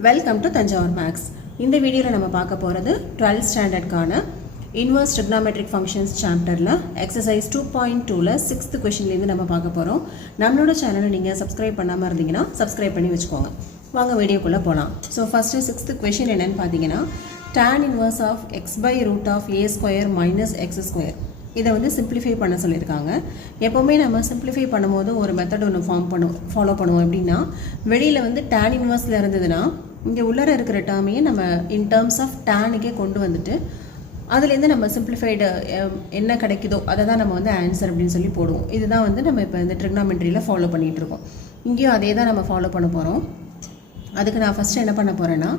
Welcome to Thanjavur maths. இந்த வீடியோவில் நம்ம பார்க்க போகிறது 12th ஸ்டாண்டர்ட்கான இன்வர்ஸ் ட்ரிக்னாமெட்ரிக் ஃபங்க்ஷன்ஸ் சாப்டரில் எக்ஸசைஸ் 2.2ல் 6th கொஷின்லேருந்து நம்ம பார்க்க போகிறோம். நம்மளோட சேனலை நீங்கள் சப்ஸ்கிரைப் பண்ணாமல் இருந்தீங்கன்னா சப்ஸ்கிரைப் பண்ணி வச்சுக்கோங்க. வாங்க வீடியோக்குள்ளே போகலாம். ஸோ ஃபஸ்ட்டு 6th கொஷின் என்னென்னு பார்த்தீங்கன்னா, tan inverse of x by root of a square minus x square. இதை வந்து சிம்பிளிஃபை பண்ண சொல்லியிருக்காங்க. எப்போவுமே நம்ம சிம்பிளிஃபை பண்ணும்போது ஒரு மெத்தட் ஒன்று ஃபாலோ பண்ணுவோம். எப்படின்னா, வெளியில் வந்து tan இன்வர்ஸில் இருந்ததுன்னா இங்கே உள்ளர இருக்கிற டேர்மையே நம்ம இன் டேர்ம்ஸ் ஆஃப் டேனுக்கே கொண்டு வந்துட்டு அதுலேருந்து நம்ம சிம்பிளிஃபைடு என்ன கிடைக்குதோ அதை தான் நம்ம வந்து ஆன்சர் அப்படின்னு சொல்லி போடுவோம். இதுதான் வந்து நம்ம இப்போ இந்த ட்ரிக்னாமெட்ரியில் ஃபாலோ பண்ணிகிட்டு இருக்கோம். இங்கேயும் அதே தான் நம்ம ஃபாலோ பண்ண போகிறோம். அதுக்கு நான் ஃபஸ்ட்டு என்ன பண்ண போகிறேன்னா,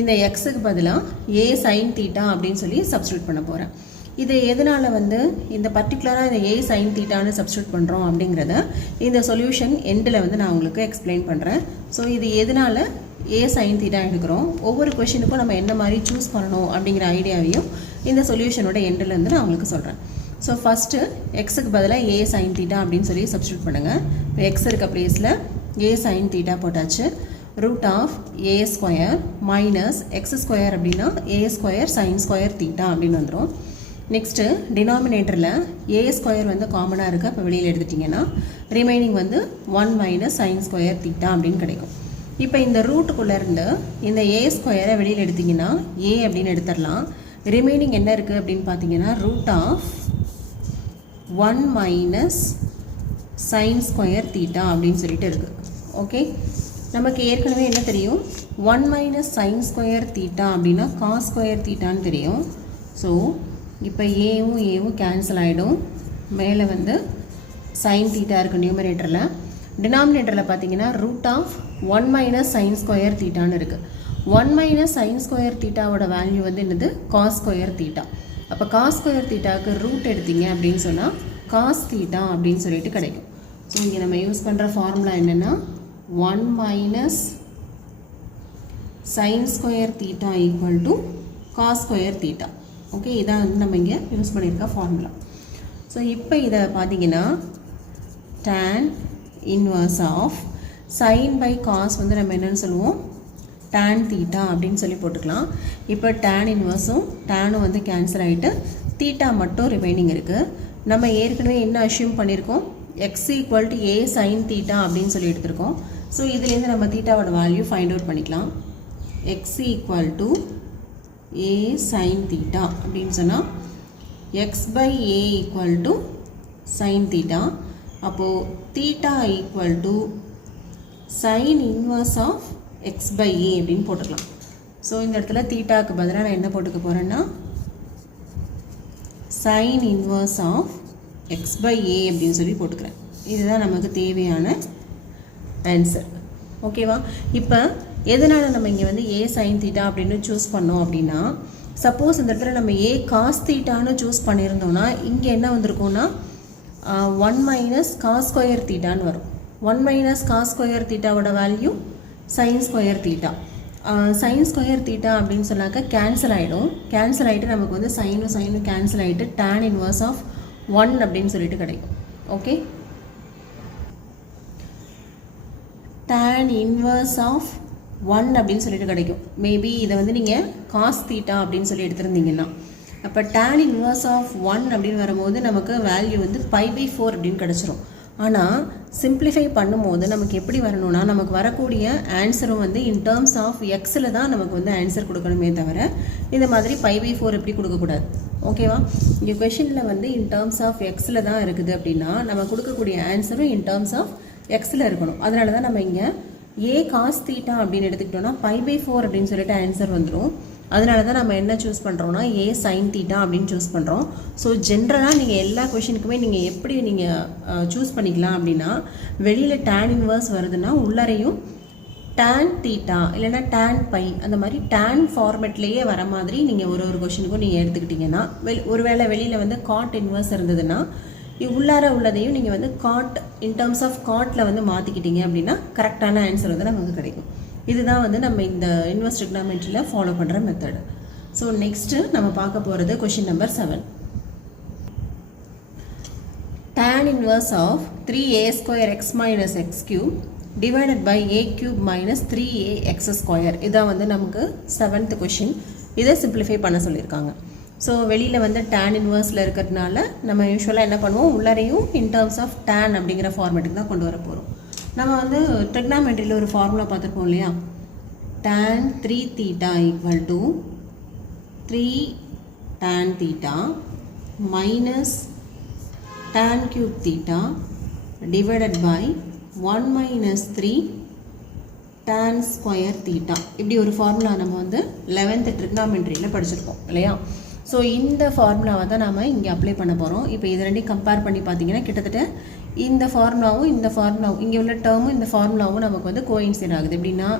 இந்த எக்ஸுக்கு பதிலாக ஏ சைன் தீட்டா அப்படின்னு சொல்லி சப்ஸ்டியூட் பண்ண போகிறேன். இது எதனால் வந்து இந்த பர்டிகுலராக இந்த ஏ சைன் தீட்டான்னு சப்ஸ்டியூட் பண்ணுறோம் அப்படிங்கிறத இந்த சொல்யூஷன் எண்டில் வந்து நான் உங்களுக்கு எக்ஸ்பிளைன் பண்ணுறேன். ஸோ இது எதனால் ஏ சைன் தீட்டா எடுக்கிறோம், ஒவ்வொரு கொஷினுக்கும் நம்ம என்ன மாதிரி சூஸ் பண்ணணும் அப்படிங்கிற ஐடியாவையும் இந்த சொல்யூஷனோட எண்டில் வந்து நான் உங்களுக்கு சொல்கிறேன். ஸோ ஃபஸ்ட்டு எக்ஸுக்கு பதிலாக ஏ சைன் தீட்டா அப்படின்னு சொல்லி சப்ஸ்டியூட் பண்ணுங்கள். இப்போ எக்ஸ் இருக்க ப்ளேஸில் ஏ சைன் தீட்டா போட்டாச்சு. Root of a square minus x square அப்படின்னா a square sine square theta அப்படின்னு வந்துடும். நெக்ஸ்ட்டு டினாமினேட்டரில் ஏ ஸ்கொயர் வந்து காமனாக இருக்குது. அப்போ வெளியில் எடுத்துட்டிங்கன்னா ரிமைனிங் வந்து 1 மைனஸ் சைன் ஸ்கொயர் தீட்டா அப்படின்னு கிடைக்கும். இப்போ இந்த ரூட்டுக்குள்ளேருந்து இந்த ஏ ஸ்கொயரை வெளியில் எடுத்திங்கன்னா ஏ அப்படின்னு எடுத்துடலாம். ரிமைனிங் என்ன இருக்குது அப்படின்னு பார்த்தீங்கன்னா, root of 1 minus sine square theta அப்படின்னு சொல்லிட்டு இருக்குது. ஓகே, நமக்கு ஏற்கனவே என்ன தெரியும், 1 மைனஸ் சைன் ஸ்கொயர் தீட்டா அப்படின்னா காஸ் ஸ்கொயர் தீட்டான்னு தெரியும். ஸோ இப்போ ஏவும் கேன்சல் ஆகிடும். மேலே வந்து சைன் தீட்டா இருக்குது நியூமரேட்டரில். டினாமினேட்டரில் பார்த்தீங்கன்னா root of 1 minus sine square தீட்டான்னு இருக்குது. 1 மைனஸ் சைன் ஸ்கொயர் தீட்டாவோட வேல்யூ வந்து என்னது, காஸ் ஸ்கொயர் தீட்டா. அப்போ காஸ் ஸ்கொயர் தீட்டாவுக்கு ரூட் எடுத்தீங்க அப்படின்னு சொன்னால் காஸ் தீட்டா அப்படின்னு சொல்லிட்டு கிடைக்கும். ஸோ இங்கே நம்ம யூஸ் பண்ணுற ஃபார்முலா என்னென்னா 1 minus sine square theta equal to cos square theta. Okay, இதான் வந்து நம்ம இங்கே யூஸ் பண்ணியிருக்க ஃபார்முலா. ஸோ இப்போ இதை பார்த்தீங்கன்னா tan inverse of sine by cos வந்து நம்ம என்னென்னு சொல்லுவோம், tan தீட்டா அப்படின்னு சொல்லி போட்டுக்கலாம். இப்போ tan இன்வர்ஸும் டேனும் வந்து கேன்சல் ஆகிட்டு தீட்டா மட்டும் ரிமைனிங் இருக்குது. நம்ம ஏற்கனவே என்ன அஷ்யூம் பண்ணியிருக்கோம், x equal to a sine theta அப்படின்னு சொல்லி எடுத்திருக்கோம். ஸோ இதுலேருந்து நம்ம தீட்டாவோட வேல்யூ ஃபைண்ட் அவுட் பண்ணிக்கலாம். X equal to a sine theta அப்படின்னு சொன்னால் x by a equal to sine theta. அப்போது theta equal to sine inverse of x by a அப்படின்னு போட்டுக்கலாம். ஸோ இந்த இடத்துல தீட்டாவுக்கு பதிலாக நான் என்ன போட்டுக்க போகிறேன்னா sine inverse of x by a அப்படின்னு சொல்லி போட்டுக்கிறேன். இதுதான் நமக்கு தேவையான ஆன்சர். ஓகேவா? இப்போ எதனால் நம்ம இங்கே வந்து ஏ சைன் தீட்டா அப்படின்னு சூஸ் பண்ணோம் அப்படின்னா, சப்போஸ் இந்த இடத்துல நம்ம ஏ காஸ் தீட்டான்னு சூஸ் பண்ணியிருந்தோம்னா இங்கே என்ன வந்திருக்கும்னா 1 மைனஸ் காஸ் ஸ்கொயர் தீட்டான்னு வரும். 1 மைனஸ் காஸ் ஸ்கொயர் தீட்டாவோட value sine square theta. Sine square theta அப்படின்னு சொன்னாக்க கேன்சல் ஆகிடும். கேன்சல் ஆகிட்டு நமக்கு வந்து சைனும் கேன்சல் ஆகிட்டு tan இன்வர்ஸ் ஆஃப் 1 அப்படின்னு சொல்லிட்டு கிடைக்கும். ஓகே, tan இன்வர்ஸ் ஆஃப் 1 அப்படின்னு சொல்லிட்டு கிடைக்கும். மேபி இதை வந்து நீங்கள் காஸ் தீட்டா அப்படின்னு சொல்லி எடுத்திருந்தீங்கன்னா, அப்போ tan இன்வர்ஸ் ஆஃப் 1 அப்படின்னு வரும்போது நமக்கு வேல்யூ வந்து π/4 அப்படின்னு கிடச்சிரும். ஆனால் சிம்பிளிஃபை பண்ணும்போது நமக்கு எப்படி வரணும்னா, நமக்கு வரக்கூடிய ஆன்சரும் வந்து இன் டேர்ம்ஸ் ஆஃப் எக்ஸில் தான் நமக்கு வந்து ஆன்சர் கொடுக்கணுமே தவிர இந்த மாதிரி π/4 எப்படி கொடுக்கக்கூடாது. ஓகேவா? இங்கே கொஷினில் வந்து இன் டேர்ம்ஸ் ஆஃப் எக்ஸில் தான் இருக்குது அப்படின்னா நம்ம கொடுக்கக்கூடிய ஆன்சரும் இன் டேர்ம்ஸ் ஆஃப் எக்ஸில் இருக்கணும். அதனால தான் நம்ம இங்கே ஏ காஸ் தீட்டா அப்படின்னு எடுத்துக்கிட்டோம்னா π/4 அப்படின்னு சொல்லிட்டு ஆன்சர் வந்துடும். அதனால தான் நம்ம என்ன சூஸ் பண்ணுறோன்னா ஏ சைன் தீட்டா அப்படின்னு சூஸ் பண்ணுறோம். ஸோ ஜென்ரலாக நீங்கள் எல்லா கொஷினுக்குமே நீங்கள் எப்படி நீங்கள் சூஸ் பண்ணிக்கலாம் அப்படின்னா, வெளியில் tan இன்வர்ஸ் வருதுன்னா உள்ளரையும் tan தீட்டா இல்லைன்னா tan பை அந்த மாதிரி tan ஃபார்மேட்லேயே வர மாதிரி நீங்கள் ஒரு கொஷினுக்கும் நீங்கள் எடுத்துக்கிட்டிங்கன்னா, ஒருவேளை வெளியில் வந்து காட் இன்வர்ஸ் இருந்ததுன்னா உள்ளார உள்ளதையும் நீங்கள் வந்து காட் இன் டேர்ம்ஸ் ஆஃப் காட்டில் வந்து மாற்றிக்கிட்டீங்க அப்படின்னா கரெக்டான ஆன்சர் வந்து நமக்கு கிடைக்கும். இதுதான் வந்து நம்ம இந்த இன்வர்ஸ் ட்ரிக்னாமெட்ரியில் ஃபாலோ பண்ணுற மெத்தடு. ஸோ நெக்ஸ்ட்டு நம்ம பார்க்க போகிறது question number 7. tan inverse of 3a² x minus x cube divided by a cube minus 3ax square. இதான் வந்து நமக்கு 7th question. இதை simplify பண்ண சொல்லியிருக்காங்க. ஸோ வெளியில் வந்து tan இன்வர்ஸில் இருக்கிறதுனால நம்ம யூஸ்வலாக என்ன பண்ணுவோம், உள்ளரையும் இன் டர்ம்ஸ் ஆஃப் tan அப்படிங்கிற ஃபார்மேட்டுக்கு தான் கொண்டு வர போகிறோம். நம்ம வந்து ட்ரிக்னாமெட்ரியில் ஒரு ஃபார்முலா பார்த்துருப்போம் இல்லையா, tan 3 theta equal to 3 tan theta minus tan cube theta divided by 1 minus 3 tan square theta. இப்படி ஒரு ஃபார்முலா நம்ம வந்து 11th ட்ரிக்னாமெட்ரியில் படிச்சிருப்போம் இல்லையா. ஸோ இந்த ஃபார்முலாவை தான் நம்ம இங்கே அப்ளை பண்ண போகிறோம். இப்போ இது ரெண்டையும் கம்பேர் பண்ணி பார்த்தீங்கன்னா கிட்டத்தட்ட இந்த ஃபார்முலாவும் இங்கே உள்ள டேர்மும் இந்த ஃபார்முலாவும் நமக்கு வந்து கோயின்சைட் ஆகுது. எப்படின்னா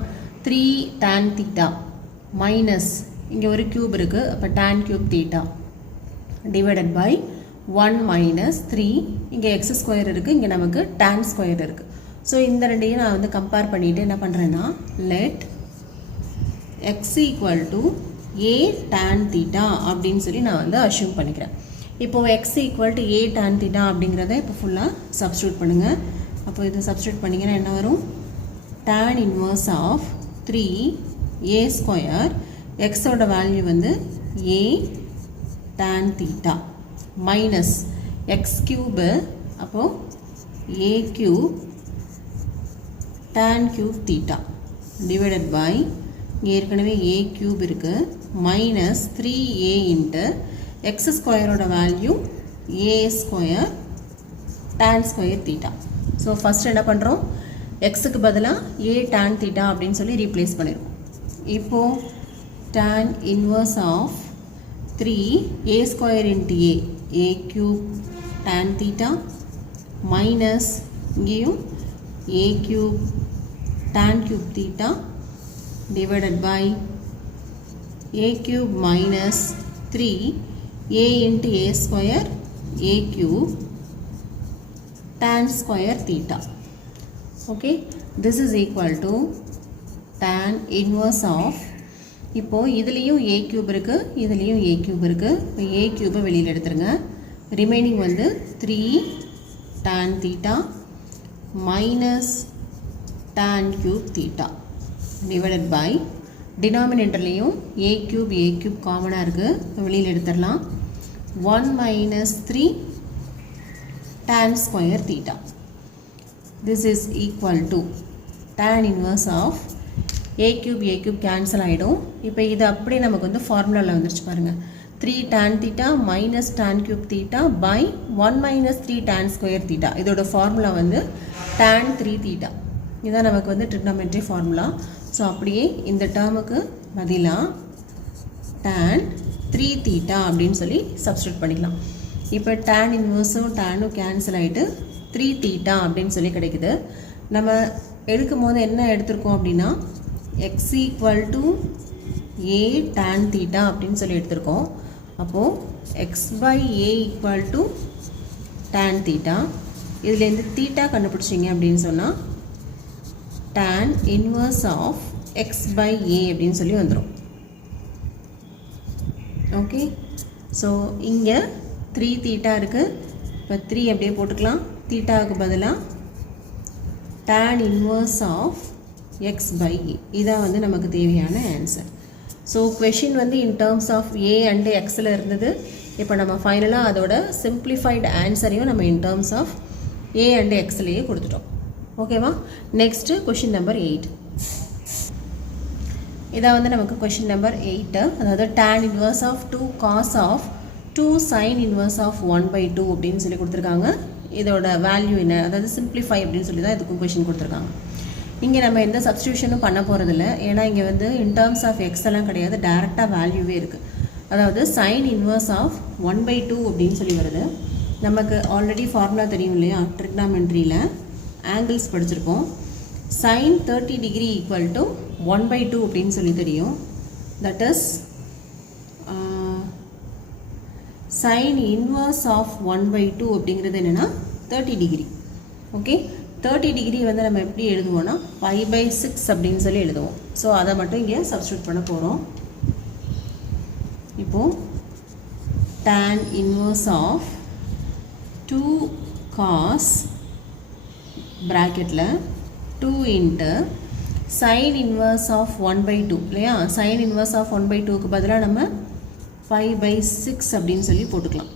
3 tan theta மைனஸ் இங்கே ஒரு கியூப் இருக்குது, அப்போ tan cube theta divided by 1 minus 3 இங்கே எக்ஸ் ஸ்கொயர் இருக்குது, இங்கே நமக்கு tan ஸ்கொயர் இருக்குது. ஸோ இந்த ரெண்டையும் நான் வந்து கம்பேர் பண்ணிவிட்டு என்ன பண்ணுறேன்னா, let X equal to a tan theta அப்படின்னு சொல்லி நான் வந்து அஷ்யூம் பண்ணிக்கிறேன். இப்போது x equal to a tan theta அப்படிங்கிறத இப்போ ஃபுல்லாக சப்ஸ்டியூட் பண்ணுங்கள். அப்போ இது சப்ஸ்டியூட் பண்ணிங்கன்னா என்ன வரும், tan inverse of 3a square, எக்ஸோட வேல்யூ வந்து a tan theta minus x cube, அப்போது a cube tan cube theta divided by இங்கே ஏற்கனவே a கியூப் இருக்குது மைனஸ் 3a இன்ட்டு எக்ஸ் ஸ்கொயரோட value a square tan square theta. So first என்ன பண்ணுறோம், எக்ஸுக்கு பதிலாக a tan theta அப்படின்னு சொல்லி ரீப்ளேஸ் பண்ணியிருக்கோம். இப்போது tan inverse of 3a square into a cube tan theta minus இங்கேயும் a cube tan cube theta divided by a cube minus 3 a into a square a cube tan square theta. Okay, this is equal to tan inverse of, இப்போ இதுலேயும் a cube இருக்குது, இதுலேயும் a cube இருக்குது. இப்போ a cube வெளியில் எடுத்துருங்க, remaining வந்து 3 tan theta minus tan cube theta divided by denominatorலையும் a cube காமனாக இருக்குது, வெளியில் எடுத்துடலாம், 1 minus 3 tan square theta. This is equal to tan inverse of a cube cancel ஆகிடும். இப்போ இது அப்படியே நமக்கு வந்து ஃபார்முலாவில் வந்துருச்சு பாருங்கள், 3 tan theta minus tan cube theta by 1 minus 3 tan square theta. இதோட ஃபார்முலா வந்து tan 3 theta. இதுதான் நமக்கு வந்து ட்ரிக்னாமெட்ரி ஃபார்முலா. ஸோ அப்படியே இந்த டேர்முக்கு பதிலாக tan 3 theta அப்படின்னு சொல்லி சப்ஸ்டியூட் பண்ணிக்கலாம். இப்போ tan இன்வர்ஸும் டேனும் கேன்சல் ஆகிட்டு 3 theta அப்படின்னு சொல்லி கிடைக்குது. நம்ம எடுக்கும் போது என்ன எடுத்திருக்கோம் அப்படின்னா, x equal to a tan theta அப்படின்னு சொல்லி எடுத்திருக்கோம். அப்போது x by a equal to tan theta. இதுலேருந்து தீட்டா கண்டுபிடிச்சிங்க அப்படின்னு சொன்னால் tan inverse of x by a அப்படின்னு சொல்லி வந்துடும். ஓகே, ஸோ இங்கே 3 theta இருக்குது, இப்போ 3 அப்படியே போட்டுக்கலாம், தீட்டாவுக்கு பதிலாக tan inverse of x by a. இதான் வந்து நமக்கு தேவையான ஆன்சர். ஸோ கொஷின் வந்து in terms of a and எக்ஸில் இருந்தது. இப்போ நம்ம ஃபைனலாக அதோட சிம்பிளிஃபைடு ஆன்சரையும் நம்ம in terms of a and எக்ஸ்லேயே கொடுத்துட்டோம். ஓகேவா, நெக்ஸ்ட்டு கொஷின் நம்பர் 8. இதான் வந்து நமக்கு கொஷின் நம்பர் 8, அதாவது tan inverse of 2 cos of 2 sin inverse of 1/2 அப்படின்னு சொல்லி கொடுத்துருக்காங்க. இதோட வேல்யூ என்ன, அதாவது சிம்பிளிஃபை அப்படின்னு சொல்லி தான் இதுக்கும் கொஷின் கொடுத்துருக்காங்க. இங்கே நம்ம எந்த சப்ஸ்டியூஷனும் பண்ண போகிறதில்ல, ஏன்னா இங்கே வந்து இன் டேர்ம்ஸ் ஆஃப் எக்ஸ் எல்லாம் கிடையாது, டேரெக்டாக வேல்யூவே இருக்குது. அதாவது sin இன்வர்ஸ் ஆஃப் 1/2 அப்படின்னு சொல்லி வருது. நமக்கு ஆல்ரெடி ஃபார்முலா தெரியும் இல்லையா, ட்ரிக்னாமெட்ரியில் ஆங்கிள்ஸ் படிச்சிருக்கோம். sin 30 degree equal to 1/2 அப்படின்னு சொல்லி தெரியும். That is sin inverse of 1/2 அப்படிங்கிறது என்னென்னா 30 டிகிரி. ஓகே, 30 டிகிரி வந்து நம்ம எப்படி எழுதுவோம்னா 5/6 அப்படின்னு சொல்லி எழுதுவோம். ஸோ அதை மட்டும் இங்கே சப்ஸ்டியூட் பண்ண போகிறோம். இப்போது tan inverse of 2 cos ப்ராக்கெட்டில் 2 into sin inverse of 1 by 2 இல்லையா sin inverse of 1 by 2க்கு பதிலாக நம்ம 5 by 6 அப்படின்னு சொல்லி போட்டுக்கலாம்.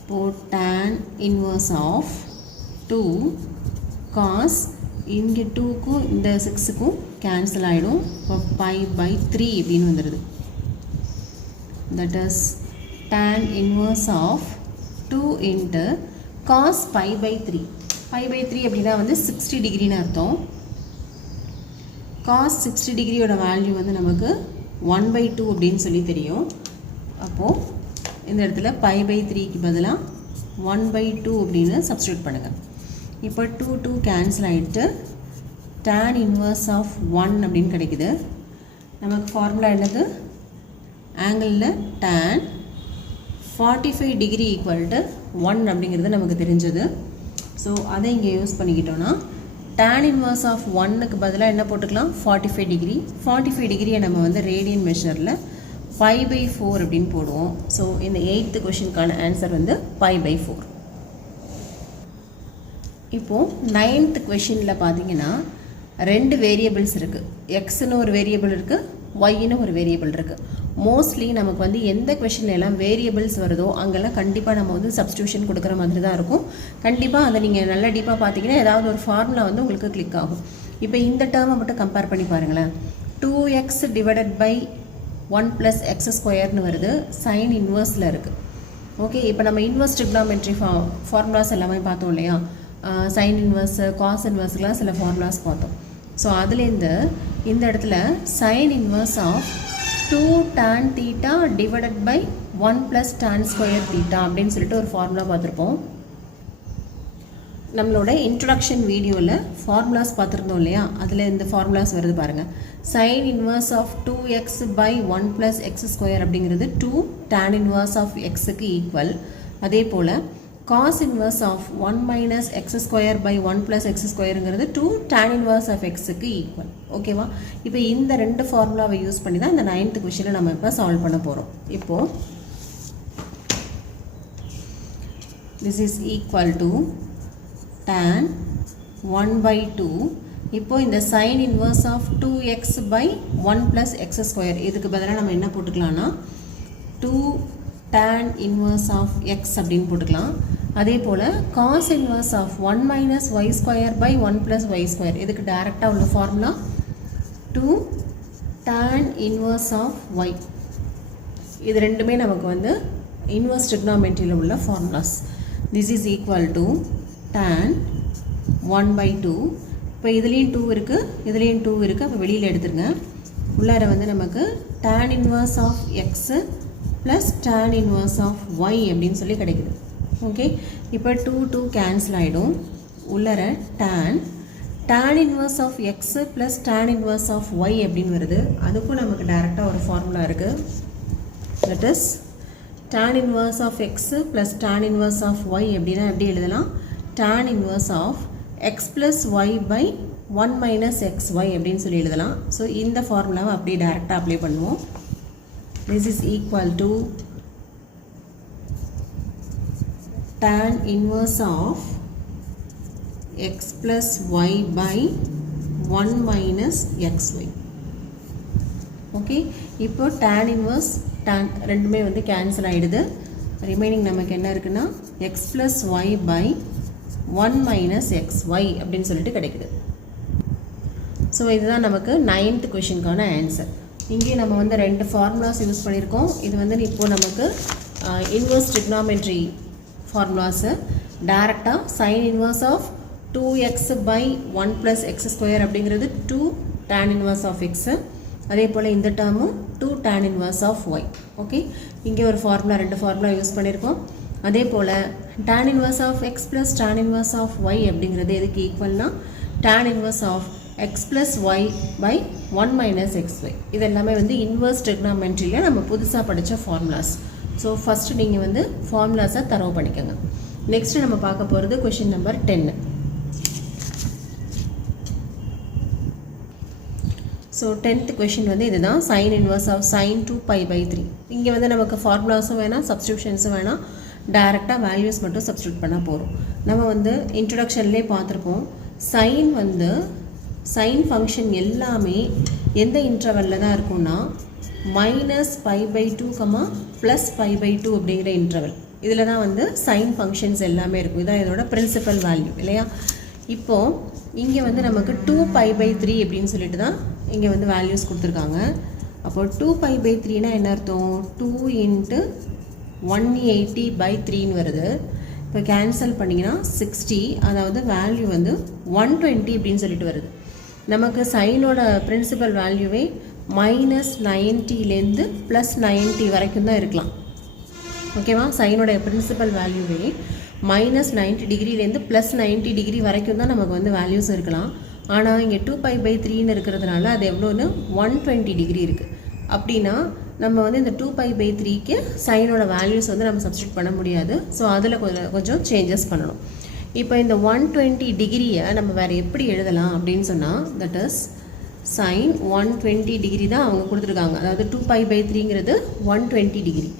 இப்போ tan inverse of 2 cos இங்கே 2க்கும் இந்த 6க்கும் கேன்சல் ஆகிடும். இப்போ 5 by 3 அப்படின்னு வந்துடுது. that is tan inverse of 2 into cos 5 by 3. 5 by 3 அப்படின்னா வந்து 60 டிகிரின்னு அர்த்தம். cos 60 டிகிரியோட வேல்யூ வந்து நமக்கு 1 by 2 அப்படின்னு சொல்லி தெரியும். அப்போது இந்த இடத்துல 5 by 3க்கு பதிலாக 1 by 2 அப்படின்னு சப்ஸ்டியூட் பண்ணுங்கள். இப்போ 2 கேன்சல் ஆகிட்டு tan inverse of 1 அப்படின்னு கிடைக்குது. நமக்கு ஃபார்முலா என்னது? ஆங்கிளில் tan 45 டிகிரி ஈக்குவல் டு 1 அப்படிங்கிறது நமக்கு தெரிஞ்சது. ஸோ அதை இங்கே யூஸ் பண்ணிக்கிட்டோன்னா tan inverse of 1க்கு பதிலாக என்ன போட்டுக்கலாம்? 45 டிகிரி. 45 டிகிரியை நம்ம வந்து ரேடியன் மெஷரில் 5 by 4 அப்படின்னு போடுவோம். ஸோ இந்த 8th கொஷினுக்கான ஆன்சர் வந்து 5 by 4. இப்போது 9th கொஷினில் பார்த்தீங்கன்னா 2 வேரியபிள்ஸ் இருக்குது. எக்ஸ்னு ஒரு வேரியபிள் இருக்குது, ஒய்னு ஒரு வேரியபிள் இருக்குது. மோஸ்ட்லி நமக்கு வந்து எந்த கொஷினில் எல்லாம் வேரியபிள்ஸ் வருதோ அங்கெல்லாம் கண்டிப்பாக நம்ம வந்து சப்ஸ்டியூஷன் கொடுக்குற மாதிரி தான் இருக்கும். கண்டிப்பாக அதை நீங்கள் நல்லா டீப்பாக பார்த்தீங்கன்னா ஏதாவது ஒரு ஃபார்முலா வந்து உங்களுக்கு கிளிக் ஆகும். இப்போ இந்த டேர்மை மட்டும் கம்பேர் பண்ணி பாருங்களேன். 2x டிவைடட் பை 1 + x ஸ்கொயர்னு வருது, சைன் இன்வர்ஸில் இருக்குது. ஓகே, இப்போ நம்ம இன்வர்ஸ் ட்ரிக்னாமெட்ரி ஃபார்முலாஸ் எல்லாமே பார்த்தோம் இல்லையா? சைன் இன்வர்ஸ், காஸ் இன்வர்ஸ்லாம் சில ஃபார்முலாஸ் பார்த்தோம். ஸோ அதுலேருந்து இந்த இடத்துல sine inverse of 2 tan theta divided by 1 + tan square theta அப்படின்னு சொல்லிட்டு ஒரு ஃபார்முலா பார்த்துருப்போம். நம்மளோட இன்ட்ரொடக்ஷன் வீடியோவில் ஃபார்முலாஸ் பார்த்துருந்தோம் இல்லையா? அதில் இந்த ஃபார்முலாஸ் வருது பாருங்கள். Sine inverse of 2x by 1 + x square அப்படிங்கிறது 2 tan இன்வர்ஸ் ஆஃப் எக்ஸுக்கு ஈக்குவல். அதே போல் cos inverse of 1 - x square by 1 + x ஸ்கொயருங்கிறது 2 tan இன்வர்ஸ் ஆஃப் எக்ஸுக்கு ஈக்குவல். ஓகேவா? இப்போ இந்த 2 ஃபார்முலாவை யூஸ் பண்ணி தான் இந்த 9th கொஷினை நம்ம இப்போ சால்வ் பண்ண போகிறோம். இப்போது this is equal to tan 1 by 2. இப்போ இந்த sin inverse of 2x by 1 + x square இதுக்கு பதிலாக நம்ம என்ன போட்டுக்கலாம்னா 2 tan inverse of x அப்படின்னு போட்டுக்கலாம். அதே போல் cos inverse of 1 - y square by 1 + y square இதுக்கு டைரெக்டாக உள்ள formula 2 tan inverse of y. இது ரெண்டுமே நமக்கு வந்து இன்வர்ஸ் ட்ரிக்னாமெட்ரியில் உள்ள formulas. this is equal to tan 1 by 2. இப்போ இதுலேயும் 2 இருக்குது, இதுலேயும் 2 இருக்குது. அப்போ வெளியில் எடுத்துருங்க. உள்ளார வந்து நமக்கு tan inverse of x plus tan inverse of y அப்படின்னு சொல்லி கிடைக்குது. ஓகே, இப்போ 2 கேன்சல் ஆகிடும். உள்ளார tan inverse of x plus tan inverse of y அப்படின்னு வருது. அதுக்கும் நமக்கு டைரெக்டாக ஒரு ஃபார்முலா இருக்குது. That is tan inverse of x plus tan inverse of y அப்படின்னா எப்படி எழுதலாம்? tan inverse of x plus y by 1 minus xy அப்படின்னு சொல்லி எழுதலாம். ஸோ இந்த ஃபார்முலாவை அப்படியே டைரெக்டாக அப்ளை பண்ணுவோம். this is equal to tan inverse of x plus y by 1 minus xy. Okay, இப்போ tan inverse tan ரெண்டுமே வந்து கேன்சல் ஆகிடுது. ரிமைனிங் நமக்கு என்ன இருக்குன்னா x plus y by 1 minus xy அப்படின்னு சொல்லிட்டு கிடைக்குது. ஸோ இதுதான் நமக்கு 9th கொஷினுக்கான ஆன்சர். இங்கே நம்ம வந்து 2 ஃபார்முலாஸ் யூஸ் பண்ணியிருக்கோம். இது வந்து இப்போது நமக்கு இன்வர்ஸ் ட்ரிக்னாமெட்ரி ஃபார்முலாஸு. டைரெக்டாக sine inverse of 2x by 1 + x square அப்படிங்கிறது 2 tan இன்வர்ஸ் ஆஃப் எக்ஸு. அதே போல் இந்த டேர்மும் 2 tan inverse of y. Okay, இங்கே ஒரு ஃபார்முலா 2 ஃபார்முலா யூஸ் பண்ணியிருக்கோம். அதே போல் tan inverse of x plus tan inverse of y அப்படிங்கிறது எதுக்கு ஈக்குவல்னா tan inverse of x plus y by 1 minus xy. இது எல்லாமே வந்து இன்வர்ஸ் ட்ரிக்னாமெட்ரியில் நம்ம புதுசாக படித்த ஃபார்முலாஸ். ஸோ ஃபஸ்ட்டு நீங்கள் வந்து ஃபார்முலாஸை தரவு பண்ணிக்கோங்க. நெக்ஸ்ட்டு நம்ம பார்க்க போகிறது question number 10. So 10th question வந்து இதுதான். Sine inverse of sin 2π/3. இங்கே வந்து நமக்கு ஃபார்முலாஸும் வேணாம், சப்ஸ்டியூஷன்ஸும் வேணாம், டைரெக்டாக வேல்யூஸ் மட்டும் சப்ஸ்டியூட் பண்ணால் போகிறோம். நம்ம வந்து இன்ட்ரொடக்ஷன்லேயே பார்த்துருப்போம். சைன் வந்து சைன் ஃபங்க்ஷன் எல்லாமே எந்த இன்டர்வலில் தான் இருக்கும்னா -π/2, +π/2 அப்படிங்கிற இன்டர்வல். இதில் தான் வந்து சைன் ஃபங்க்ஷன்ஸ் எல்லாமே இருக்கும். இதான் இதோட பிரின்சிபல் வேல்யூ இல்லையா. இப்போது இங்கே வந்து நமக்கு 2π/3 அப்படின்னு சொல்லிட்டு தான் இங்கே வந்து வேல்யூஸ் கொடுத்துருக்காங்க. அப்போது 2π/3னா என்ன அர்த்தம்? 2 × 180/3 வருது. இப்போ கேன்சல் பண்ணிங்கன்னா 60, அதாவது வேல்யூ வந்து 120 அப்படின்னு சொல்லிட்டு வருது. நமக்கு சைனோட பிரின்சிபல் வேல்யூவே -90லேருந்து +90 வரைக்கும் தான் இருக்கலாம். ஓகேவா? சைனோட பிரின்சிபல் வேல்யூவே -90 டிகிரிலேருந்து +90 டிகிரி வரைக்கும் தான் நமக்கு வந்து வேல்யூஸ் இருக்கலாம். ஆனால் இங்கே 2π/3ன்னு இருக்கிறதுனால அது எவ்வளோன்னு 120 டிகிரி இருக்குது. அப்படின்னா நம்ம வந்து இந்த 2π/3க்கு சைனோட வேல்யூஸ் வந்து நம்ம சப்ஸ்டியூட் பண்ண முடியாது. ஸோ அதில் கொஞ்சம் சேஞ்சஸ் பண்ணணும். இப்போ இந்த 120 டிகிரியை நம்ம வேறு எப்படி எழுதலாம் அப்படின்னு சொன்னால், தட் இஸ் சைன் 120 டிகிரி தான் அவங்க கொடுத்துருக்காங்க. அதாவது 2π/3ங்கிறது 120 டிகிரி.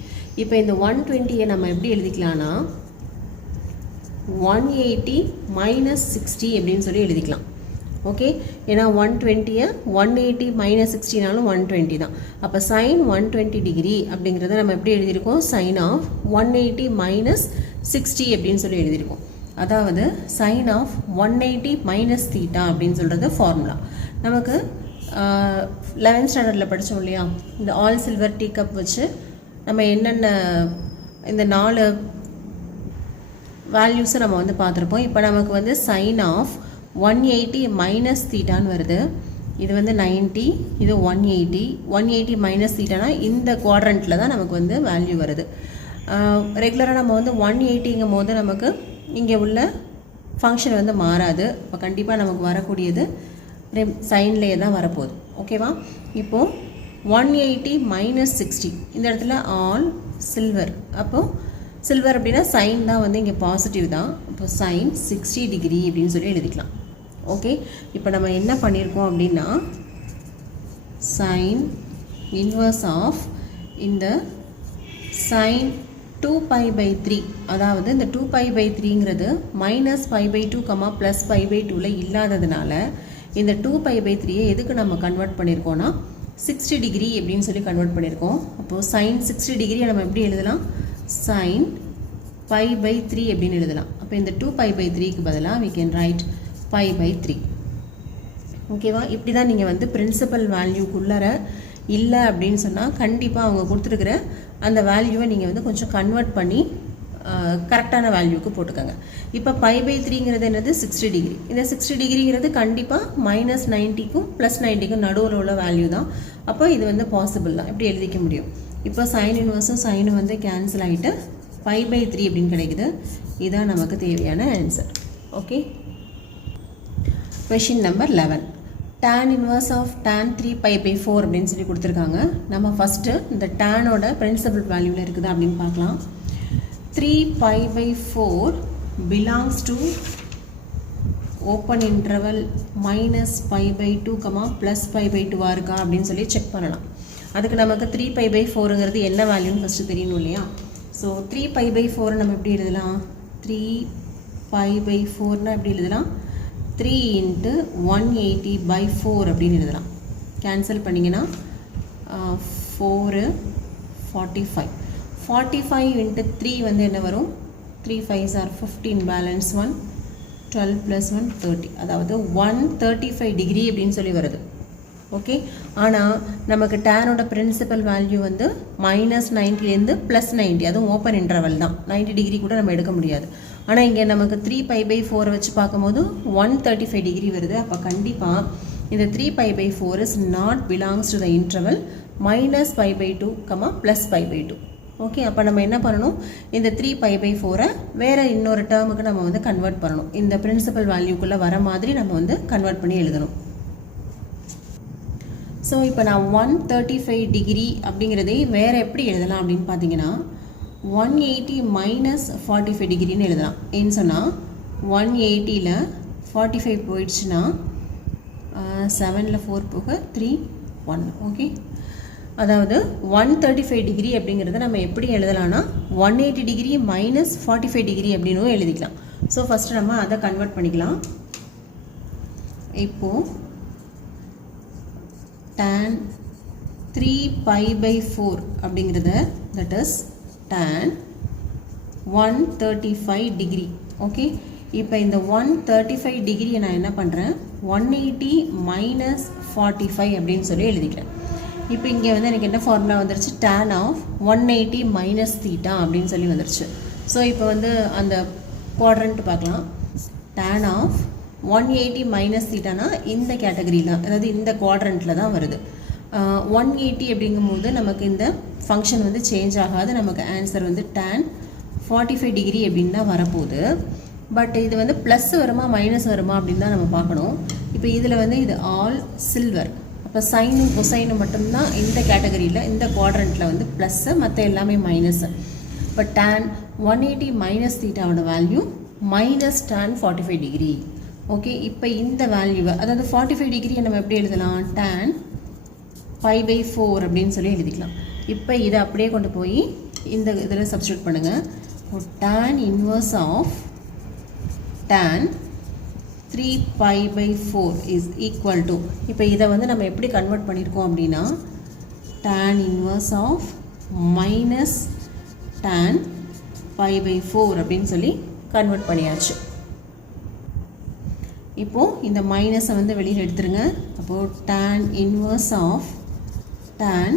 இப்போ இந்த 120யை நம்ம எப்படி எழுதிக்கலாம்னா 180 - 60 அப்படின்னு சொல்லி எழுதிக்கலாம். ஓகே, ஏன்னா 120யை 180 - 60னாலும் 120 தான். அப்போ சைன் 120 டிகிரி அப்படிங்கிறத நம்ம எப்படி எழுதியிருக்கோம்? சைன் ஆஃப் 180 - 60 அப்படின்னு சொல்லி எழுதியிருக்கோம். அதாவது சைன் ஆஃப் 180 - θ அப்படின்னு சொல்கிறது ஃபார்முலா. நமக்கு 11th ஸ்டாண்டர்டில் படித்தோம் இல்லையா, இந்த ஆல் சில்வர் டீ கப் வச்சு நம்ம என்னென்ன இந்த 4 வேல்யூஸை நம்ம வந்து பார்த்துருப்போம். இப்போ நமக்கு வந்து சைன் ஆஃப் 180 - θன்னு வருது. இது வந்து 90, இது 180. 180 - θனா இந்த குவாட்ரண்ட்டில் தான் நமக்கு வந்து வேல்யூ வருது. ரெகுலராக நம்ம வந்து 180ங்கும் போது நமக்கு இங்கே உள்ள ஃபங்க்ஷன் வந்து மாறாது. இப்போ கண்டிப்பாக நமக்கு வரக்கூடியது சைன்லேயே தான் வரப்போகுது. ஓகேவா? இப்போது 180 - 60 இந்த இடத்துல ஆல் சில்வர். அப்போது சில்வர் அப்படின்னா சைன் தான் வந்து இங்கே பாசிட்டிவ் தான். இப்போ சைன் 60 டிகிரி அப்படின்னு சொல்லி எழுதிக்கலாம். ஓகே, இப்போ நம்ம என்ன பண்ணியிருக்கோம் அப்படின்னா சைன் இன்வர்ஸ் ஆஃப் இந்த சைன் 2π/3, அதாவது இந்த 2π/3ங்கிறது -π/2, +π/2ல இல்லாததுனால இந்த 2π/3யை எதுக்கு நம்ம கன்வெர்ட் பண்ணியிருக்கோம்னா 60 டிகிரி அப்படின்னு சொல்லி கன்வெர்ட் பண்ணியிருக்கோம். அப்போது சைன் 60 டிகிரியை நம்ம எப்படி எழுதலாம்? சைன் π/3 அப்படின்னு எழுதலாம். அப்போ இந்த 2π/3க்கு பதிலாக we can write π/3. ஓகேவா? இப்படி தான் நீங்கள் வந்து பிரின்சிபல் வேல்யூக்குள்ளார இல்லை அப்படின்னு சொன்னால் கண்டிப்பாக அவங்க கொடுத்துருக்குற அந்த வேல்யூவை நீங்கள் வந்து கொஞ்சம் கன்வெர்ட் பண்ணி கரெக்டான வேல்யூக்கு போட்டுக்கோங்க. இப்போ π/3ங்கிறது என்னது? 60 டிகிரி. இந்த 60 டிகிரிங்கிறது கண்டிப்பாக -90க்கும் +90க்கும் நடுவில் உள்ள வேல்யூ தான். அப்போ இது வந்து பாசிபிள் தான், இப்படி எழுதிக்க முடியும். இப்போ சைன் இன்வர்ஸும் சைனும் வந்து கேன்சல் ஆகிட்டு π/3 அப்படின்னு கிடைக்குது. இதுதான் நமக்கு தேவையான answer. Okay, question number 11. tan inverse of tan 3π/4 அப்படின்னு சொல்லி கொடுத்துருக்காங்க. நம்ம ஃபஸ்ட்டு இந்த டேனோட பிரின்சிபல் வேல்யூவில் இருக்குதா அப்படின்னு பார்க்கலாம். 3π/4 belongs to ஓப்பன் இன்டர்வல் -π/2, +π/2 இருக்கா அப்படின்னு சொல்லி செக் பண்ணலாம். அதுக்கு நமக்கு 3π/4ங்கிறது என்ன வேல்யூன்னு ஃபஸ்ட்டு தெரியணும் இல்லையா. ஸோ 3π/4 நம்ம எப்படி எழுதலாம்? 3π/4னா எப்படி எழுதலாம்? 3 × 180/4 அப்படின்னு எழுதலாம். கேன்சல் பண்ணிங்கன்னா 4 45. 45 × 3 வந்து என்ன வரும்? 3 5s are 15, பேலன்ஸ் 1, 12 + 1 30. அதாவது 135 டிகிரி அப்படின்னு சொல்லி வருது. ஓகே, ஆனால் நமக்கு டேனோட பிரின்சிபல் வேல்யூ வந்து -90லேருந்து +90, அதுவும் ஓப்பன் இன்டர்வல் தான். 90 டிகிரி கூட நம்ம எடுக்க முடியாது. ஆனால் இங்கே நமக்கு 3π/4 வச்சு பார்க்கும்போது 135 டிகிரி வருது. அப்போ கண்டிப்பாக இந்த 3π/4 is not belongs to the interval -π/2, +π/2. Okay, அப்போ நம்ம என்ன பண்ணணும்? இந்த 3π/4 வேறு இன்னொரு டேர்முக்கு நம்ம வந்து கன்வெர்ட் பண்ணணும். இந்த பிரின்சிபல் வேல்யூக்குள்ளே வர மாதிரி நம்ம வந்து கன்வெர்ட் பண்ணி எழுதணும். ஸோ இப்போ நான் 135 டிகிரி அப்படிங்கிறதே வேறு எப்படி எழுதலாம் அப்படின்னு பார்த்தீங்கன்னா 180 - 45 டிகிரின்னு எழுதலாம். ஏன்னு சொன்னால் 180ல் 45 போயிடுச்சுன்னா 7ல் 4 போக 3 1. ஓகே, அதாவது 135 டிகிரி அப்படிங்கிறத நம்ம எப்படி எழுதலாம்னா 180 டிகிரி -45 டிகிரி அப்படின்னும் எழுதிக்கலாம். ஸோ ஃபஸ்ட்டு நம்ம அதை கன்வெர்ட் பண்ணிக்கலாம். இப்போ tan 3 pi by 4 அப்படிங்கிறத that is tan 135 degree. Okay, இப்போ இந்த 135 டிகிரியை நான் என்ன பண்ணுறேன், 180 minus 45 அப்படின்னு சொல்லி எழுதிக்கிறேன். இப்போ இங்கே வந்து எனக்கு என்ன ஃபார்முலா வந்துருச்சு, tan of 180 minus theta அப்படின்னு சொல்லி வந்துருச்சு. ஸோ இப்போ வந்து அந்த குவாட்ரண்ட் பார்க்கலாம். tan of 180 minus thetaனா இந்த கேட்டகரியில், அதாவது இந்த குவாட்ரண்ட்டில் தான் வருது. 180 அப்படிங்கும்போது நமக்கு இந்த ஃபங்க்ஷன் வந்து சேஞ்ச் ஆகாது, நமக்கு ஆன்சர் வந்து tan 45 டிகிரி அப்படின்னு தான் வரப்போகுது. பட் இது வந்து ப்ளஸ் வருமா மைனஸ் வருமா அப்படின்னு தான் நம்ம பார்க்கணும். இப்போ இதில் வந்து இது ஆல் சில்வர், அப்போ சைனும் கொசைனும் மட்டும்தான் இந்த கேட்டகரியில், இந்த குவாட்ரண்ட்டில் வந்து ப்ளஸ்ஸு, மற்ற எல்லாமே மைனஸு. இப்போ tan 180 மைனஸ் தீட்டாவோட value minus tan 45 degree. Okay, இப்போ இந்த வேல்யூவை, அதாவது 45 டிகிரியை நம்ம எப்படி எழுதலாம், tan pi by 4 அப்படின்னு சொல்லி எழுதிக்கலாம். இப்போ இதை அப்படியே கொண்டு போய் இந்த இதில் சப்ஸ்டியூட் பண்ணுங்கள். tan inverse of tan 3 pi by 4 is equal to, இப்போ இதை வந்து நம்ம எப்படி கன்வெர்ட் பண்ணியிருக்கோம் அப்படின்னா tan inverse of minus tan pi by 4 அப்படின்னு சொல்லி கன்வெர்ட் பண்ணியாச்சு. இப்போது இந்த மைனஸை வந்து வெளியில் எடுத்துருங்க. அப்போது tan inverse of tan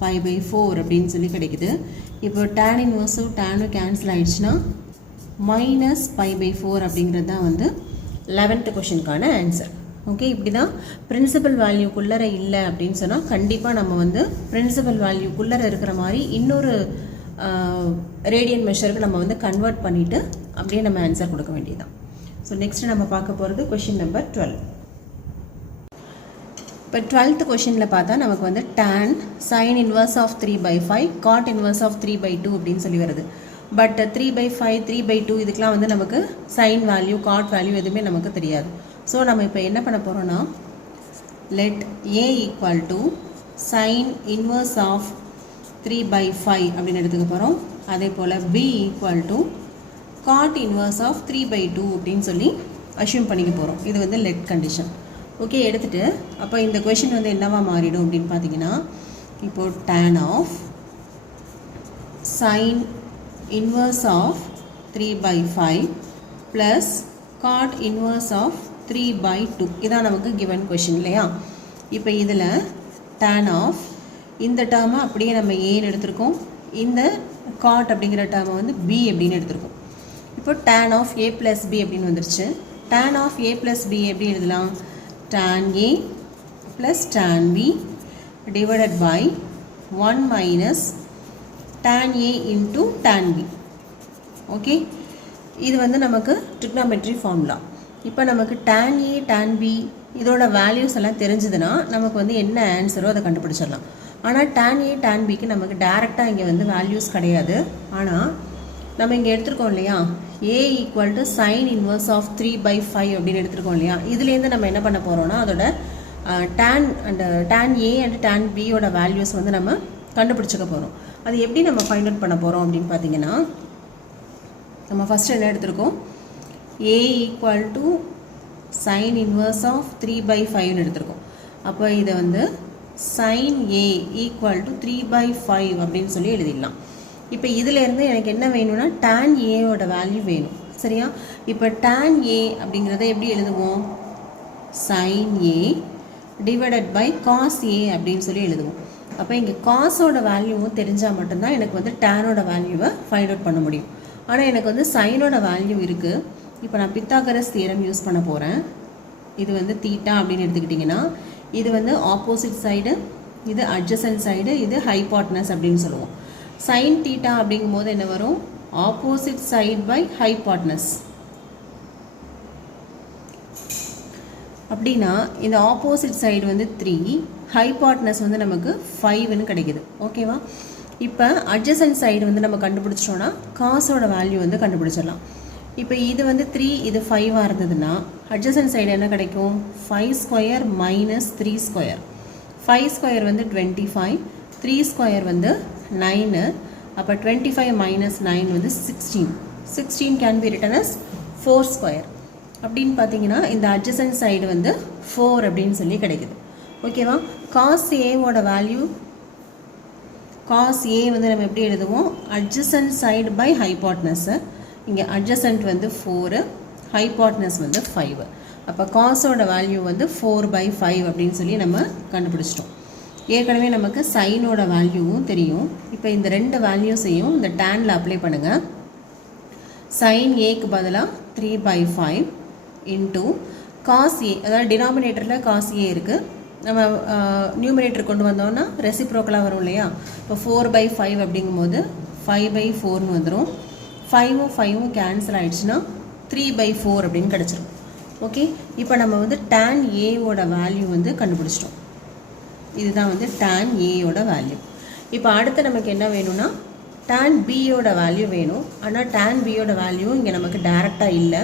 pi by 4 அப்படின்னு சொல்லி கிடைக்குது. இப்போ tan இன்வர்ஸும் டேனும் கேன்சல் ஆகிடுச்சுன்னா மைனஸ் pi by 4 அப்படிங்கிறது தான் வந்து 11th கொஷினுக்கான ஆன்சர். ஓகே, இப்படி தான் பிரின்சிபல் வேல்யூக்குள்ளே இல்லை அப்படின்னு சொன்னால் கண்டிப்பாக நம்ம வந்து பிரின்சிபல் வேல்யூக்குள்ளே இருக்கிற மாதிரி இன்னொரு ரேடியன் மெஷருக்கு நம்ம வந்து கன்வெர்ட் பண்ணிவிட்டு அப்படியே நம்ம ஆன்சர் கொடுக்க வேண்டியதுதான். ஸோ நெக்ஸ்ட் நம்ம பார்க்க போகிறது கொஷின் நம்பர் 12. இப்போ 12th கொஷினில் பார்த்தா நமக்கு வந்து tan sin inverse of 3 by 5 cot inverse of 3 by 2 அப்படின்னு சொல்லி வருது. பட் 3 by 5 3 by 2 இதுக்கெலாம் வந்து நமக்கு சைன் வேல்யூ காட் வேல்யூ எதுவுமே நமக்கு தெரியாது. ஸோ நம்ம இப்போ என்ன பண்ண போகிறோன்னா, let a equal to sin inverse of 3 by 5 அப்படின்னு எடுத்துக்க போகிறோம். அதே போல் b equal to cot inverse of 3 by 2 அப்படின்னு சொல்லி அஷ்யூம் பண்ணிக்க போகிறோம். இது வந்து லெட் கண்டிஷன். ஓகே, எடுத்துகிட்டு அப்போ இந்த கொஷின் வந்து என்னவா மாறிடும் அப்படின்னு பார்த்தீங்கன்னா, இப்போது tan of sin inverse of 3 by 5 plus cot inverse of 3 by 2 இதான் நமக்கு given கொஷின் இல்லையா. இப்போ இதில் tan of இந்த டேர்மை அப்படியே நம்ம ஏன்னு எடுத்திருக்கோம், இந்த cot அப்படிங்கிற டேர்மை வந்து b அப்படின்னு எடுத்திருக்கோம். இப்போ tan of a plus b அப்படின்னு வந்துருச்சு. tan of a plus b எப்படி எழுதலாம், tan a plus tan b divided by 1 minus tan a into tan b. Okay, இது வந்து நமக்கு trigonometry ஃபார்முலா. இப்போ நமக்கு tan a tan b இதோட வேல்யூஸ் எல்லாம் தெரிஞ்சதுன்னா நமக்கு வந்து என்ன ஆன்சரோ அதை கண்டுபிடிச்சிடலாம். ஆனால் tan a tan bக்கு நமக்கு டேரெக்டாக இங்கே வந்து வேல்யூஸ் கிடையாது. ஆனால் நம்ம இங்கே எடுத்துருக்கோம் இல்லையா, a equal to sin inverse of 3 by 5 அப்படின்னு எடுத்துருக்கோம் இல்லையா, இதுலேருந்து நம்ம என்ன பண்ண போகிறோம்னா அதோட tan a and tan b யோட வேல்யூஸ் வந்து நம்ம கண்டுபிடிச்சிக்க போகிறோம். அது எப்படி நம்ம ஃபைண்ட் அவுட் பண்ண போகிறோம் அப்படின்னு பார்த்தீங்கன்னா, நம்ம ஃபஸ்ட்டு என்ன எடுத்திருக்கோம், a equal to sin inverse of 3 by 5 எடுத்திருக்கோம். அப்போ இதை வந்து sin a equal to 3 by 5 அப்படின்னு சொல்லி எழுதிடலாம். இப்போ இதிலேருந்து எனக்கு என்ன வேணும்னா tan a-வோட வேல்யூ வேணும், சரியா. இப்போ tan a அப்படிங்கிறத எப்படி எழுதுவோம், sin a divided by cos a அப்படின்னு சொல்லி எழுதுவோம். அப்போ இங்கே காஸோட வேல்யூவும் தெரிஞ்சால் மட்டும்தான் எனக்கு வந்து டேனோட வேல்யூவை ஃபைண்ட் அவுட் பண்ண முடியும். ஆனால் எனக்கு வந்து சைனோட வேல்யூ இருக்குது. இப்போ நான் பித்தாகரஸ் தியரம் யூஸ் பண்ண போகிறேன். இது வந்து தீட்டா அப்படின்னு எடுத்துக்கிட்டிங்கன்னா இது வந்து ஆப்போசிட் சைடு, இது அட்ஜசன்ட் சைடு, இது ஹைபாட்னஸ் அப்படின்னு சொல்லுவோம். சைன் தீட்டா அப்படிங்கும்போது என்ன வரும், ஆப்போசிட் சைடு பை ஹைபாட்னஸ். அப்படின்னா இந்த ஆப்போசிட் சைடு வந்து 3, ஹைபாட்னஸ் வந்து நமக்கு 5ன்னு கிடைக்குது. ஓகேவா. இப்போ அட்ஜசன்ட் சைடு வந்து நம்ம கண்டுபிடிச்சிட்டோன்னா காசோட வேல்யூ வந்து கண்டுபிடிச்சிடலாம். இப்போ இது வந்து 3, இது 5ஆக இருந்ததுன்னா அட்ஜசன்ட் சைடு என்ன கிடைக்கும், 5 ஸ்கொயர் மைனஸ் 3 ஸ்கொயர். 5 ஸ்கொயர் வந்து 25, 3 ஸ்கொயர் வந்து 9. அப்போ 25 மைனஸ் 9 வந்து 16. 16 can be written as 4 square. அப்படின்னு பார்த்தீங்கன்னா இந்த அட்ஜசன்ட் சைடு வந்து 4 அப்படின்னு சொல்லி கிடைக்குது. ஓகேவா? காஸ் ஏவோட வேல்யூ, காஸ் ஏ வந்து நம்ம எப்படி எழுதுவோம், அட்ஜசன்ட் சைடு பை ஹைபாட்னஸ். இங்கே அட்ஜசன்ட் வந்து 4, ஹைபாட்னஸ் வந்து 5. அப்போ காஸோட வேல்யூ வந்து 4/5 அப்படின்னு சொல்லி நம்ம கண்டுபிடிச்சிட்டோம். ஏற்கனவே நமக்கு சைனோட வேல்யூவும் தெரியும். இப்போ இந்த ரெண்டு வேல்யூஸையும் இந்த டேனில் அப்ளை பண்ணுங்கள். சைன் ஏக்கு பதிலாக 3/5 இன்ட்டு காஸ் ஏ, அதாவது டினாமினேட்டரில் காஸ் ஏ இருக்குது, நம்ம நியூமினேட்டர் கொண்டு வந்தோம்னா ரெசிப்ரோக்கலாக வரும் இல்லையா? இப்போ 4/5 அப்படிங்கும்போது 5/4ன்னு வந்துடும். 5ம் 5ம் கேன்சல் ஆகிடுச்சுன்னா 3/4 அப்படின்னு கிடச்சிரும். ஓகே, இப்போ நம்ம வந்து tan ஏவோட வேல்யூ வந்து கண்டுபிடிச்சிட்டோம். இதுதான் வந்து tan ஏயோட வேல்யூ. இப்போ அடுத்து நமக்கு என்ன வேணும்னா tan பியோட வேல்யூ வேணும். ஆனால் tan பியோட வேல்யூ இங்கே நமக்கு டைரெக்டாக இல்லை.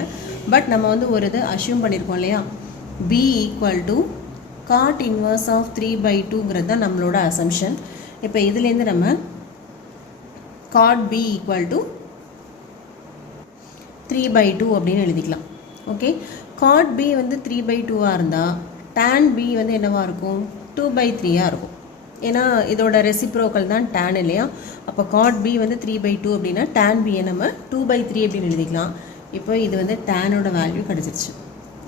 பட் நம்ம வந்து ஒரு இது அஷ்யூம் பண்ணியிருக்கோம் இல்லையா, b equal to cot inverse of 3/2ங்கிறது தான் நம்மளோட அசம்ஷன். இப்போ இதுலேருந்து நம்ம cot b ஈக்குவல் டு 3/2 அப்படின்னு எழுதிக்கலாம். ஓகே, cot b வந்து 3/2ஆக இருந்தால் tan b வந்து என்னவாக இருக்கும், 2/3ஆக இருக்கும். ஏன்னா இதோட ரெசிப்ரோக்கல் தான் tan இல்லையா? அப்போ cot b வந்து 3/2 அப்படின்னா tan b நம்ம 2/3 அப்படின்னு எழுதிக்கலாம். இப்போ இது வந்து tanோட வேல்யூ கிடச்சிருச்சு.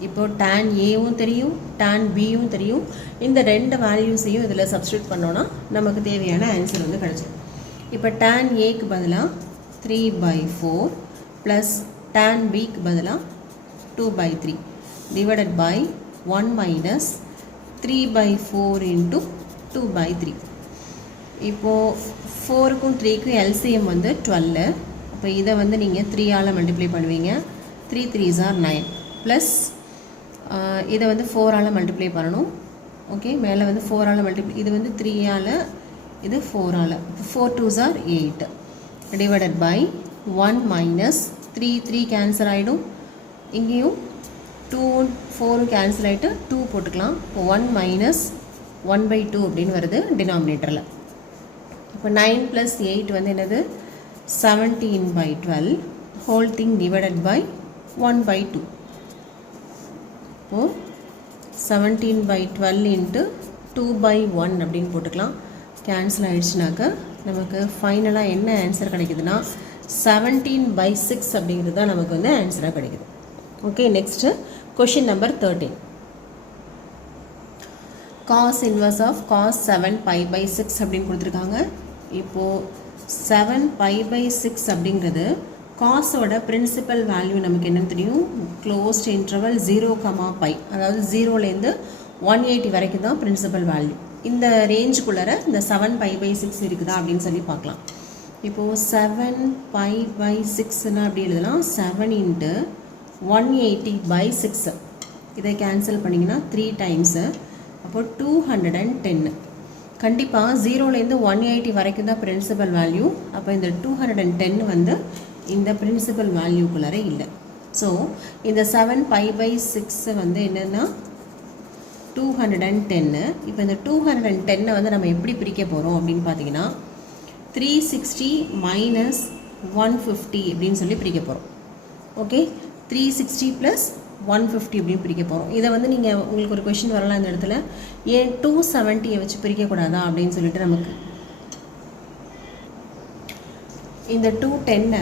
இப்போ tan ஏவும் தெரியும், tan பியும் தெரியும். இந்த ரெண்டு வேல்யூஸையும் இதில் சப்ஸ்டியூட் பண்ணோன்னா நமக்கு தேவையான ஆன்சர் வந்து கிடச்சிடும். இப்போ tan ஏக்கு பதிலாக 3/4 ப்ளஸ் tan பிக்கு பதிலாக 2/3 divided by 1 minus 3/4 into 2/3. இப்போது 4க்கும் 3க்கும் LCM வந்து 12. அப்போ இதை வந்து நீங்கள் 3ஆல் மல்டிப்ளை பண்ணுவீங்க. 3 3s are 9 ப்ளஸ் இதை வந்து 4ஆல் மல்டிப்ளை பண்ணணும். ஓகே, மேலே வந்து 4ஆல் மல்டிப்ளை, இது வந்து 3ஆல், இது 4ஆல். 4 2s are 8 divided by 1 minus 3 cancel ஆகிடும். இங்கேயும் 2 4 கேன்சல் ஆகிட்டு 2 போட்டுக்கலாம். 1 மைனஸ் 1/2 அப்படின்னு வருது டினாமினேட்டரில். இப்போ 9 + 8 வந்து என்னது, 17/12 ஹோல் திங் டிவைடட் பை 1/2. இப்போது 17/12 இன்ட்டு 2/1 அப்படின்னு போட்டுக்கலாம். கேன்சல் ஆகிடுச்சுனாக்கா நமக்கு ஃபைனலாக என்ன ஆன்சர் கிடைக்குதுன்னா 17/6 அப்படிங்கிறது தான் நமக்கு வந்து ஆன்சராக கிடைக்குது. Okay, next question number 13. cos inverse of cos 7π/6 அப்படின்னு கொடுத்துருக்காங்க. இப்போது 7π/6 அப்படிங்கிறது காஸோட பிரின்சிபல் வேல்யூ நமக்கு என்னன்னு தெரியும், க்ளோஸ்ட் இன்டர்வல் 0, அதாவது 0லேருந்து 180 வரைக்கும் தான் பிரின்சிபல் வேல்யூ. இந்த ரேஞ்சுக்குள்ளே இந்த 7π/6 இருக்குதா அப்படின்னு சொல்லி பார்க்கலாம். இப்போது 7π/6ன்னா அப்படி எழுதலாம், 7 × 180/6. இதை கேன்சல் பண்ணிங்கன்னா 3 டைம்ஸு, அப்போது 210. கண்டிப்பாக 0லேருந்து 180 வரைக்கும் தான் பிரின்சிபல் வேல்யூ. அப்போ இந்த 210 வந்து இந்த பிரின்சிபல் வேல்யூக்குள்ளே இல்லை. ஸோ இந்த 7π/6 வந்து என்னென்னா 210. இப்போ இந்த 210 வந்து நம்ம எப்படி பிரிக்க போகிறோம் அப்படின்னு பார்த்தீங்கன்னா 360 மைனஸ் 150 அப்படின்னு சொல்லி பிரிக்க போகிறோம். ஓகே, 360 + 150 அப்படின்னு பிரிக்க போகிறோம். இதை வந்து நீங்கள், உங்களுக்கு ஒரு கொஷின் வரலாம் இந்த இடத்துல, ஏன் 270 வச்சு பிரிக்கக்கூடாதா அப்படின்னு சொல்லிட்டு நமக்கு இந்த 210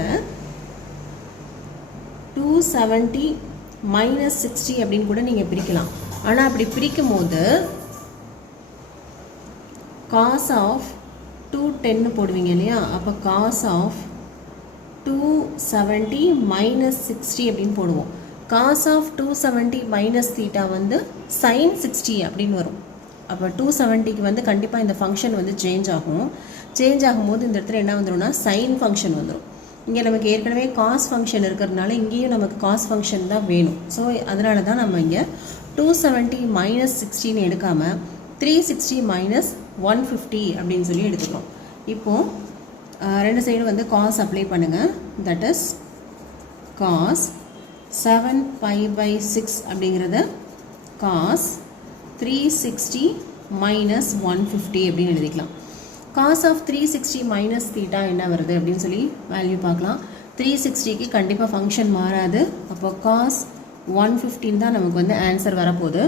270 மைனஸ் 60 அப்படின்னு கூட நீங்கள் பிரிக்கலாம். ஆனால் அப்படி பிரிக்கும் போது காஸ் ஆஃப் 210 போடுவீங்க இல்லையா? அப்போ காஸ் ஆஃப் 270 மைனஸ் 60 அப்படின்னு போடுவோம். காஸ் ஆஃப் 270 மைனஸ் தீட்டா வந்து சைன் 60 அப்படின்னு வரும். அப்போ 270க்கு வந்து கண்டிப்பாக இந்த ஃபங்க்ஷன் வந்து சேஞ்ச் ஆகும். சேஞ்ச் ஆகும்போது இந்த இடத்துல என்ன வந்துடும்னா சைன் ஃபங்க்ஷன் வந்துடும். இங்கே நமக்கு ஏற்கனவே காஸ் ஃபங்க்ஷன் இருக்கிறதுனால இங்கேயும் நமக்கு காஸ் ஃபங்க்ஷன் தான் வேணும். ஸோ அதனால தான் நம்ம இங்கே 270 மைனஸ் 60ன்னு எடுக்காமல் 360 மைனஸ் 150 அப்படின்னு சொல்லி எடுத்துக்கிறோம். இப்போது ரெண்டு சைடும் வந்து காஸ் அப்ளை பண்ணுங்கள். தட் இஸ் காஸ் 7π/6 அப்படிங்கிறத காஸ் 360 மைனஸ் 150 அப்படின்னு எழுதிக்கலாம். காஸ் ஆஃப் 360 மைனஸ் தீட்டா என்ன வருது அப்படின்னு சொல்லி வேல்யூ பார்க்கலாம். 360க்கு கண்டிப்பாக ஃபங்க்ஷன் மாறாது. அப்போ காஸ் 115 தான் நமக்கு வந்து ஆன்சர் வரப்போகுது.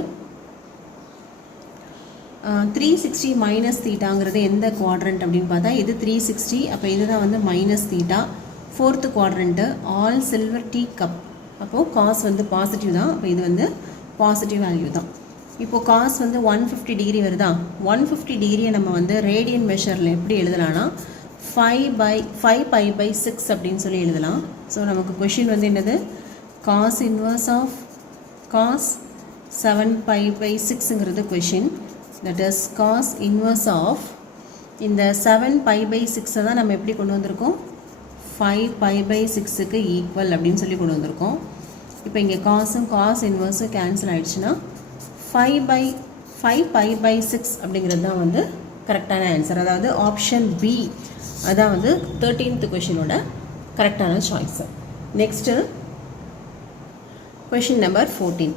360 மைனஸ் தீட்டாங்கிறது எந்த குவாட்ரண்ட் அப்படின்னு பார்த்தா இது 360. அப்போ இதுதான் வந்து minus theta. 4th quadrant all silver tea cup. அப்போது காஸ் வந்து பாசிட்டிவ் தான். அப்போ இது வந்து பாசிட்டிவ் வேல்யூ தான். இப்போது காஸ் வந்து 150 டிகிரி வருதா. 150 டிகிரியை நம்ம வந்து ரேடியன் மெஷரில் எப்படி எழுதலாம்னா 5π/6 அப்படின்னு சொல்லி எழுதலாம். ஸோ நமக்கு கொஷின் வந்து என்னது, காஸ் இன்வர்ஸ் ஆஃப் காஸ் 7π/6ங்கிறது question. That is cos inverse of இந்த 7π/6 தான் நம்ம எப்படி கொண்டு வந்திருக்கோம், 5π/6க்கு ஈக்குவல் அப்படின்னு சொல்லி கொண்டு வந்திருக்கோம். இப்போ இங்கே காசும் காஸ் இன்வர்ஸும் கேன்சல் ஆகிடுச்சுன்னா 5π/6 அப்படிங்கிறது தான் வந்து கரெக்டான ஆன்சர். அதாவது ஆப்ஷன் பி அதான் வந்து 13th கொஷினோட கரெக்டான choice. Next question number 14.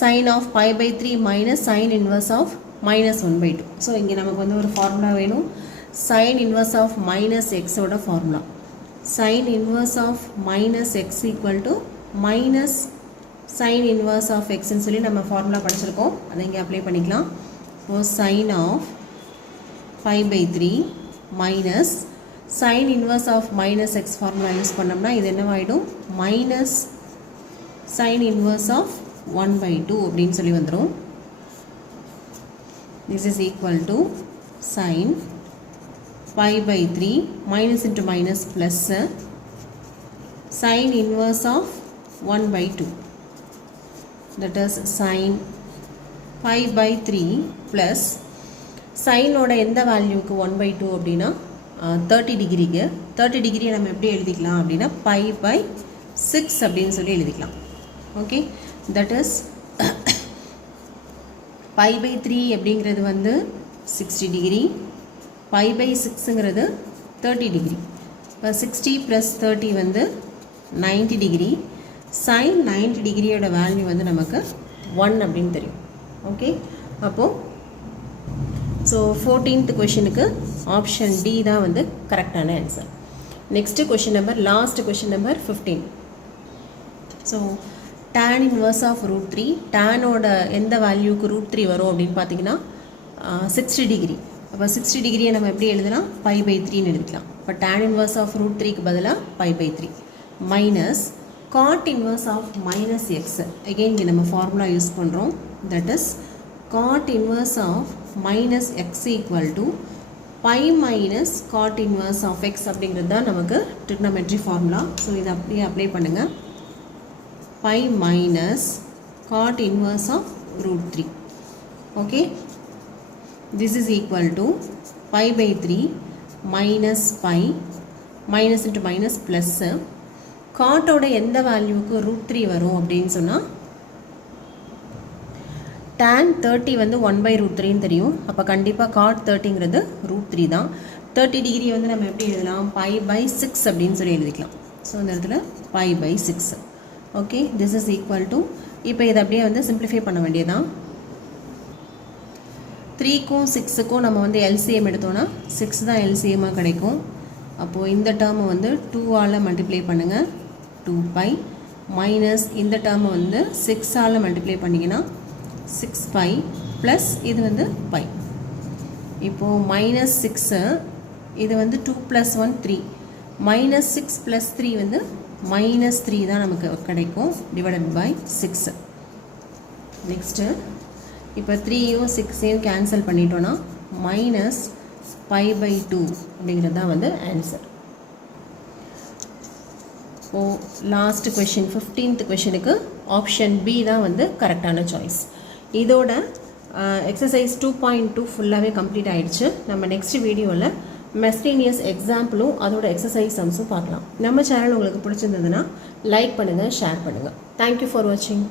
Sine of π/3 minus sine inverse of -1/2. So இங்கே நமக்கு வந்து ஒரு ஃபார்முலா வேணும். சைன் இன்வர்ஸ் ஆஃப் மைனஸ் எக்ஸோட formula sine inverse of minus x equal to minus sine inverse of எக்ஸ்ன்னு சொல்லி நம்ம ஃபார்முலா படிச்சிருக்கோம். அதை இங்கே அப்ளை பண்ணிக்கலாம். So sine of π/3 minus sine inverse of minus x formula use பண்ணோம்னா இது என்னவாயிடும், மைனஸ் சைன் இன்வர்ஸ் ஆஃப் 1/2 அப்படின்னு சொல்லி வந்துடும். This is equal to sine π/3 minus into minus plus sine inverse of 1/2. That is sine π/3 plus சைனோட எந்த வேல்யூக்கு 1/2 அப்படின்னா 30 டிகிரிக்கு 30 டிகிரியை நம்ம எப்படி எழுதிக்கலாம் அப்படின்னா π/6 அப்படின்னு சொல்லி எழுதிக்கலாம். ஓகே, தட் இஸ் π/3 அப்படிங்கிறது வந்து 60 டிகிரி, π/6ங்கிறது 30 டிகிரி. இப்போ 60 + 30 வந்து 90 டிகிரி. சைன் 90 டிகிரியோட வேல்யூ வந்து நமக்கு 1 அப்படின்னு தெரியும். ஓகே, அப்போது ஸோ 14th கொஷினுக்கு ஆப்ஷன் டி தான் வந்து கரெக்டான answer. Next question number last question number 15. So tan inverse of √3 டேனோட எந்த வேல்யூக்கு √3 வரும் அப்படின்னு பார்த்தீங்கன்னா 60 டிகிரி. அப்போ 60 டிகிரியை நம்ம எப்படி எழுதலாம், π/3ன்னு எழுதிக்கலாம். இப்போ tan இன்வர்ஸ் ஆஃப் √3க்கு பதிலாக π/3 minus cot inverse of minus x. Again இங்கே நம்ம ஃபார்முலா யூஸ் பண்ணுறோம். That is cot inverse of minus x equal to pi minus cot inverse of x அப்படிங்கிறது தான் நமக்கு ட்ரிக்னமெட்ரி ஃபார்முலா. ஸோ இதை அப்படியே அப்ளை பண்ணுங்கள். Pi minus cot inverse of √3. Okay, this is equal to π/3 minus pi minus into minus plus காட்டோட எந்த வேல்யூக்கு √3 வரும் அப்படின்னு சொன்னால் tan 30 வந்து 1/√3ன்னு தெரியும். அப்போ கண்டிப்பாக காட் 30ங்கிறது √3 தான். 30 டிகிரி வந்து நம்ம எப்படி எழுதலாம், π/6 அப்படின்னு சொல்லி எழுதிக்கலாம். ஸோ இந்த இடத்துல π/6. Okay, this is equal to இப்போ இதை அப்படியே வந்து சிம்பிளிஃபை பண்ண வேண்டியதான். 3க்கும் 6க்கும் நம்ம வந்து எல்சிஎம் எடுத்தோன்னா 6 தான் எல்சிஎம்மாக கிடைக்கும். அப்போது இந்த டேர்மை வந்து 2ஆல் மல்டிப்ளை பண்ணுங்கள், 2π மைனஸ் இந்த டேர்மை வந்து 6ஆல் மல்டிப்ளை பண்ணிங்கன்னா 6π ப்ளஸ் இது வந்து π. இப்போது -6 இது வந்து 2 + 1 3 -6 + 3 வந்து -3 தான் நமக்கு கிடைக்கும் டிவைடட் பை 6. நெக்ஸ்ட்டு இப்போ 3யும் 6ஐயும் கேன்சல் பண்ணிட்டோன்னா -π/2 அப்படிங்கிறது தான் வந்து ஆன்சர். ஓ லாஸ்ட் கொஷின் 15th கொஷினுக்கு ஆப்ஷன் பி தான் வந்து கரெக்டான சாய்ஸ். இதோட எக்ஸசைஸ் 2.2 ஃபுல்லாகவே கம்ப்ளீட் ஆகிடுச்சு. நம்ம நெக்ஸ்ட் வீடியோவில் மெஸ்டீனியஸ் எக்ஸாம்பிளும் அதோட எக்ஸசைஸ் சம்ஸும் பார்க்கலாம். நம்ம சேனல் உங்களுக்கு பிடிச்சிருந்ததுன்னா லைக் பண்ணுங்கள், ஷேர் பண்ணுங்கள். தேங்க்யூ ஃபார் வாட்சிங்.